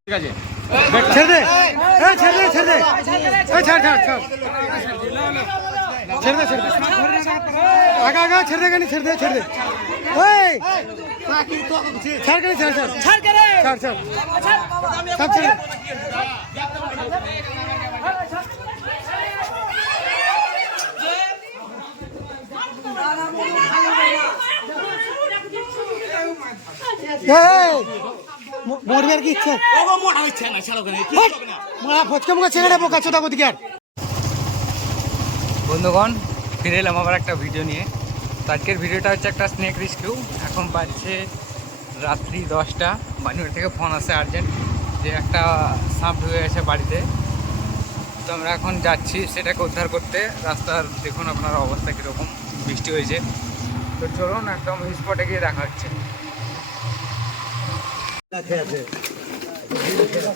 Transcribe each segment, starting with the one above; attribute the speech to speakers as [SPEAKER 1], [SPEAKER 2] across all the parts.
[SPEAKER 1] ঠিক আছে।
[SPEAKER 2] ছেড়ে দে। ছেড়ে দে ছেড়ে দে। ছাড় ছাড় ছাড়। ছেড়ে দে ছেড়ে দে। আগা আগা ছেড়ে দে কেন ছেড়ে দে ছেড়ে দে। ওই ছাড় কেন ছাড় ছাড়। ছাড় ছাড় ছাড়। সব ছেড়ে। আর ছেড়ে কোদিকার
[SPEAKER 1] বন্ধুগণ, ফিরে এলাম আবার একটা ভিডিও নিয়ে। তো আজকের ভিডিওটা হচ্ছে একটা স্নেক রেস্কিউ এখন বাজছে রাত্রি দশটা। বাড়ির থেকে ফোন আসে আর্জেন্ট যে একটা সাপ ঢুকে গেছে বাড়িতে। তো আমরা এখন যাচ্ছি, সেটাকে উদ্ধার করতে। রাস্তার দেখুন আপনার অবস্থা কীরকম। বৃষ্টি হয়েছে। তো চলুন একদম স্পটে গিয়ে দেখা হচ্ছে।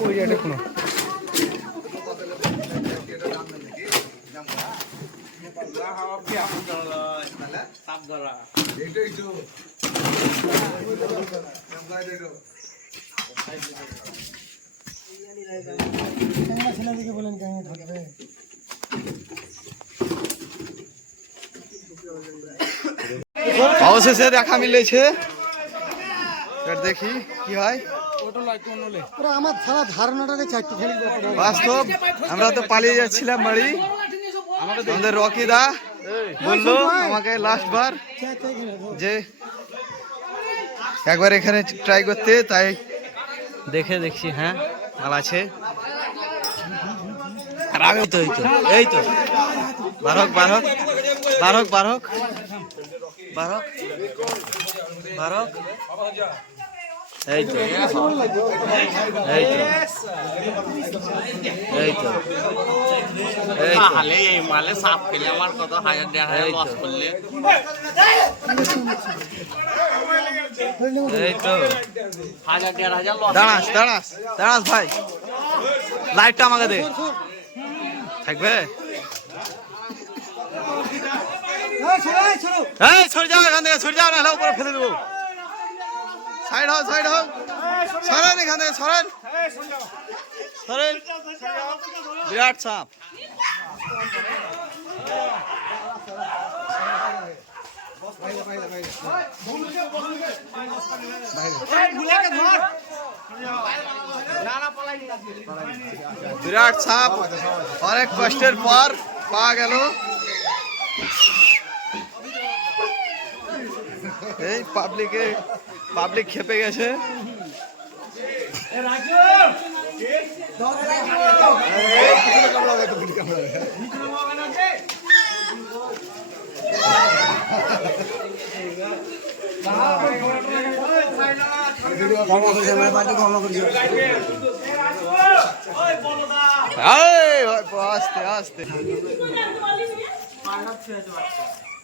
[SPEAKER 1] ওই যে দেখুন
[SPEAKER 3] অবশেষে দেখা মিলেছে। এবার দেখি কি হয়।
[SPEAKER 2] আমার সারা ধারণাটাকে চারটি খেলি
[SPEAKER 3] বাস্তব আমরা তো পালিয়ে যাচ্ছিলাম বাড়ি। আমাদের রকি দা বলল আমাকে লাস্ট বার যে একবার এখানে ট্রাই করতে তাই দেখে দেখছি হ্যাঁ মাল আছে। আর আমি তো এই তো এই তো। বারক বারক বারক বারক। বারক বারক। এই তো এই তো এই তো এই
[SPEAKER 4] মালে সাপ খেলে আমার কত হাজার দেড় হাজার। লস করলে।
[SPEAKER 3] এই তো।
[SPEAKER 4] হাজার দেড় হাজার লস
[SPEAKER 3] দাঁড়াস দাঁড়াস দাঁড়াস ভাই। লাইটটা আমাকে দে। থাকবে? এই সরে যাও এখান থেকে, সরে যাও না উপরে ফেলে দেবো। সাইড হও সাইড হও। সরেন এখান থেকে, সরেন। সরেন। বিরাট সাপ বিরাট সাপ অনেক কষ্টের পর পাওয়া গেল। এই পাবলিকে পাবলিক খেপে গেছে। আস্তে আস্তে।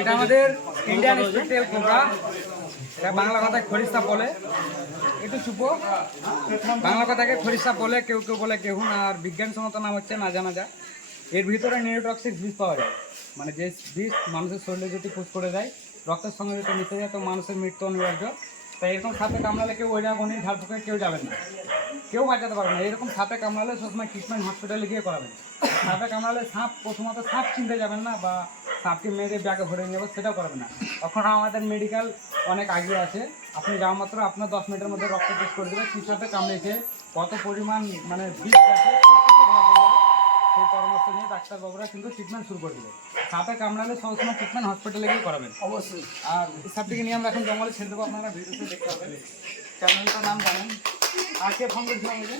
[SPEAKER 1] এটা আমাদের ইন্ডিয়ান স্পেক্টেল কোবরা বাংলা কথায় খরিস্তা বলে। একটু চুপো বাংলা কথাকে খরিস্তা বলে, কেউ কেউ বলে কেহুন আর বিজ্ঞান সম্মত নাম হচ্ছে না জানা যায় এর ভিতরে নিউরোটক্সিক বিষ পাওয়া যায়। মানে যে বিষ মানুষের শরীরে যদি পুষ করে দেয়, রক্তের সঙ্গে যদি মিশে যায়, তো মানুষের মৃত্যু অনিবার্য। তাই এরকম সাপে কামড়ালে কেউ ওই ঝাড় ফুঁকে কেউ যাবেন না। কেউ বাঁচাতে পারবে না। এরকম সাপে কামড়ালে সবসময় ট্রিটমেন্ট হসপিটালে গিয়ে করাবেন। সাপে কামড়ালে সাপ প্রথমত সাপ চিনতে যাবেন না বা সাপকে মেরে ব্যাগে ভরে নিয়ে যাব, সেটাও করবেন না। তখন আমাদের মেডিকেল অনেক আগে আছে। আপনি যাওয়া মাত্র আপনার দশ মিনিটের মধ্যে রক্ত টেস্ট করে দেবে। কী সাপে কামড়েছে, কত পরিমাণ মানে বিষ আছে সেই পরামর্শ নিয়ে ডাক্তারবাবুরা কিন্তু ট্রিটমেন্ট শুরু করে দেবে সাপে কামড়ালে সবসময় ট্রিটমেন্ট হসপিটালে গিয়ে করাবেন। অবশ্যই। আর সাপটিকে নিয়ে আমরা এখন জঙ্গলে ছেড়ে দেবো আপনারা ভিডিওতে দেখতে পাবেন। চ্যানেলটার নাম জানেন? আর কে ফোন করেছিল আমাকে?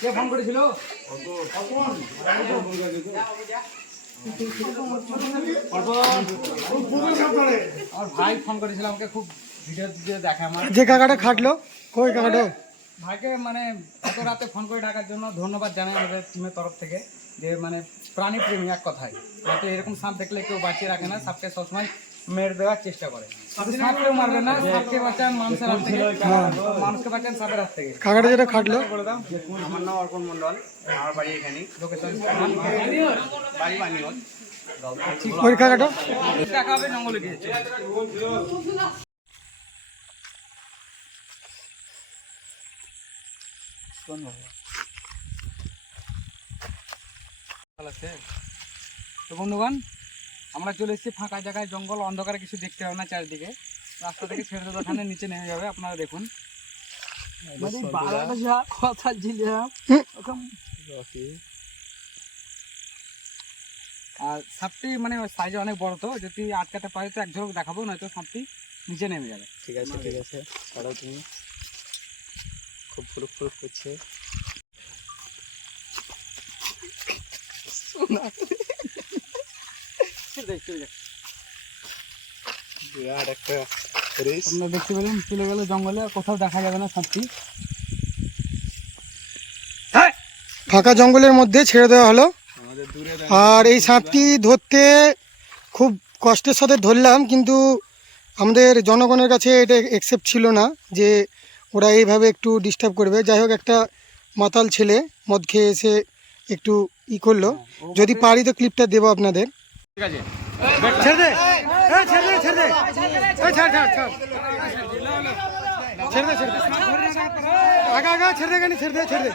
[SPEAKER 1] কে ফোন করেছিল? আমার ভাই ফোন করেছিল আমাকে খুব ভিডিও দিয়ে দেখে আমার।
[SPEAKER 2] যে কাকাটা খাটলো কই কাকাটা?
[SPEAKER 1] ভাইকে মানে এত রাতে ফোন করে ডাকার জন্য ধন্যবাদ জানাই আমাদের টিমের তরফ থেকে যে মানে প্রাণী প্রেমী এক কথায়। যাতে এরকম সাপ দেখলে কেউ বাঁচিয়ে রাখে না সাপকে সবসময় মেরে দেওয়ার চেষ্টা করে। সাপকেও মারবে না সাপকে বাঁচান মানুষের হাত থেকে। মানুষকে বাঁচান সাপের হাত থেকে।
[SPEAKER 2] কাকাটা যেটা খাটলো।
[SPEAKER 1] বলে দাও
[SPEAKER 4] আমার নাম অর্পণ মন্ডল আমার বাড়ি এখানে
[SPEAKER 1] লোকেশন
[SPEAKER 4] বাড়ি বানিয়ে
[SPEAKER 2] ওই কাকাটা?
[SPEAKER 1] টাকা হবে জঙ্গলে গিয়েছে তো বন্ধুগণ, আমরা চলে এসেছি ফাঁকা জায়গায়, জঙ্গল, অন্ধকারে কিছু দেখতে হবে না চারিদিকে। রাস্তা থেকে ছেড়ে দেবো ওখানে নিচে নেমে যাবে, আপনারা দেখুন। কথা আর সাপটি মানে সাইজে অনেক বড় তো, যদি আটকাতে পারে তো এক ঝলক দেখাবো, নয়তো সাপটি নিচে নেমে যাবে।
[SPEAKER 3] ঠিক আছে ঠিক আছে ফুরুক ফুরুক করছে বিরাট একটা রেস
[SPEAKER 1] দেখতে পেলেন চলে গেল জঙ্গলে কোথাও দেখা যাবে না সাপটি
[SPEAKER 2] ফাঁকা জঙ্গলের মধ্যে ছেড়ে দেওয়া হলো।
[SPEAKER 3] আমাদের
[SPEAKER 2] আর এই সাপটি ধরতে খুব কষ্টের সাথে ধরলাম কিন্তু আমাদের জনগণের কাছে এটা একসেপ্ট ছিল না যে ওরা এইভাবে একটু ডিস্টার্ব করবে। যাই হোক একটা মাতাল ছেলে মদ খেয়ে এসে একটু ই করল। যদি পারি তো ক্লিপটা দেবো আপনাদের।
[SPEAKER 1] ঠিক আছে।
[SPEAKER 2] ছেড়ে দে। এই ছেড়ে দে ছেড়ে দে। এই ছাড় ছাড় ছাড়। ছেড়ে দে ছেড়ে দে। আগা আগা ছেড়ে দে কেন ছেড়ে দে ছেড়ে দে।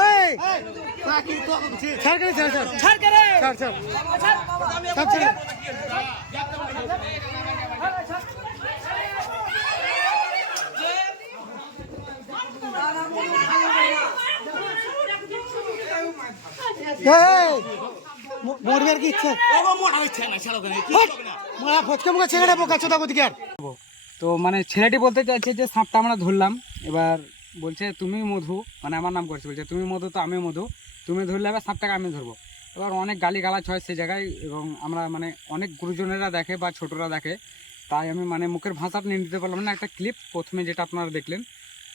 [SPEAKER 2] ওই ছাড় কেন ছাড় ছাড়। ছাড় ছাড়। ছাড় সব ছেড়ে দে। এই, ম- মরবে আর কি ইচ্ছে? মারা ফচকে মুখে আর?
[SPEAKER 1] তো মানে ছেলেটি বলতে চাইছে যে সাপটা আমরা ধরলাম। এবার বলছে তুমি মধু। মানে আমার নাম করছে বলছে তুমি মধু তো আমি মধু। তুমি ধরলে এবার সাপটাকে আমি ধরবো। এবার অনেক গালি গালাজ হয় সেই জায়গায় এবং আমরা মানে অনেক গুরুজনেরা দেখে বা ছোটরা দেখে। তাই আমি মানে মুখের ভাষাটা নিয়ে নিতে পারলাম না। একটা ক্লিপ প্রথমে যেটা আপনারা দেখলেন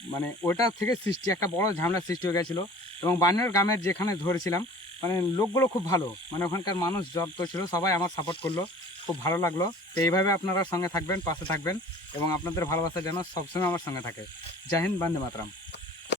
[SPEAKER 1] মানে ওটা থেকে সৃষ্টি, একটা বড় ঝামেলা সৃষ্টি হয়ে গেছিল এবং বান্নর গ্রামের যেখানে ধরেছিলাম মানে লোকগুলো খুব ভালো। মানে ওখানকার মানুষ যত ছিল সবাই আমার সাপোর্ট করল, খুব ভালো লাগল। তো এইভাবে আপনারা সঙ্গে থাকবেন, পাশে থাকবেন এবং আপনাদের ভালোবাসা যেন সবসময় আমার সঙ্গে থাকে। জাহিন বন্দে মাতরম।